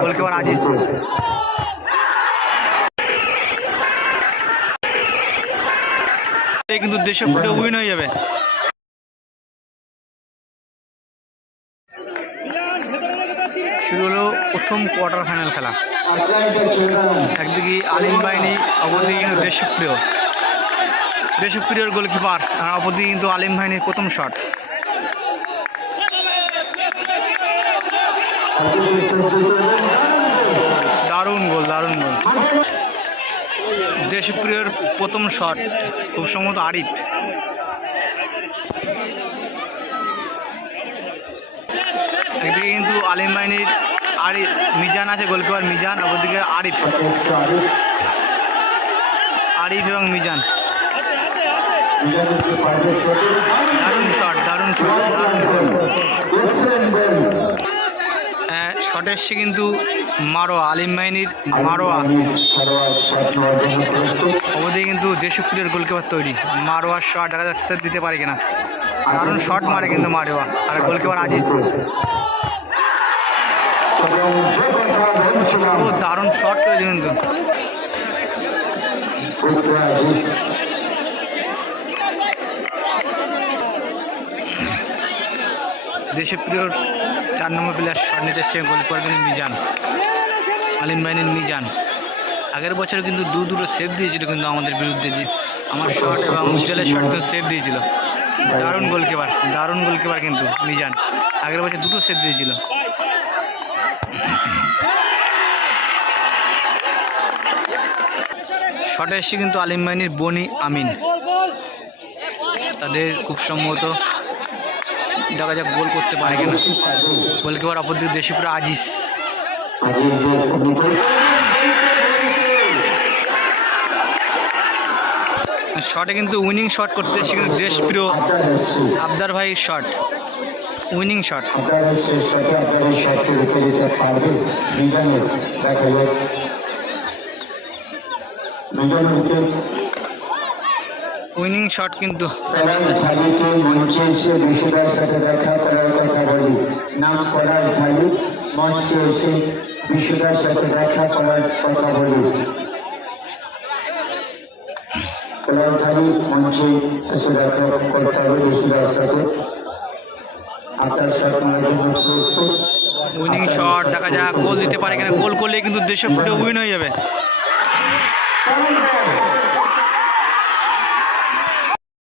Goalkeeper Aziz কিন্তু দেশের পুরো উইন হয়ে যাবে। শুরু হলো প্রথম কোয়ার্টার ফাইনাল খেলা। একদিকে আলিম বাহিনী, অপরদিকে কিন্তু দেশপ্রিয়র গোলকিপার, আর অপরদিকে কিন্তু আলিম বাহিনীর প্রথম শট। দারুণ গোল। দেশপ্রিয়র প্রথম শট খুব সম্ভবত আরিফ। একদিকে কিন্তু আলিম বাহিনীর মিজান আছে, গোলকিপার মিজান, অপরদিকে আরিফ এবং মিজান। দারুণ শট। শট এসছে কিন্তু মারোয়া, আলিম বাহিনীর মারোয়া। অবদিকে কিন্তু দেশপ্রিয়র গোলকিপার তৈরি। মারোয়ার শট দেখা যাচ্ছে দিতে পারে কিনা। দারুণ শট মারে কিন্তু মারোয়া, আর গোলকিপার আজিজ। দারুণ শট তৈরি কিন্তু। দেশপ্রিয়র 4 নম্বর প্লেয়ার শট নিতে এসছে, গোলকিপার কিন্তু মিজান, আলিম বাহিনীর মিজান। আগের বছর কিন্তু দুটো সেভ দিয়েছিল কিন্তু আমাদের বিরুদ্ধে, যে আমার শট এবং উজ্জ্বলের শট কিন্তু সেভ দিয়েছিল। দারুণ গোলকিপার কিন্তু মিজান, আগের বছর 2টো সেভ দিয়েছিল। শটে এসছে কিন্তু আলিম বাহিনীর বনি আমিন। তাদের খুব সম্ভবত দেখা যাক গোল করতে পারে কিনা। গোলকিপার অপরদিকে দেশপ্রিয় আজিজ। শটে কিন্তু উইনিং শট করতে এসছে কিন্তু দেশপ্রিয় আবদার ভাই shot, winning shot. Winning shot কিন্তু মঞ্চে এসে বিশ্বদার সাথে দেখা করার কথা বলি। নাম করার ঢালি মঞ্চে এসে বিশ্বদার সাথে দেখা করার কথা বলি। মঞ্চে এসে দেখা করতে হবে বিশ্বদার সাথে। আপনার সাথে উইনিং শট দেখা যাক গোল দিতে পারে কিনা। গোল করলে কিন্তু দেশপ্রিয় উইন হয়ে যাবে।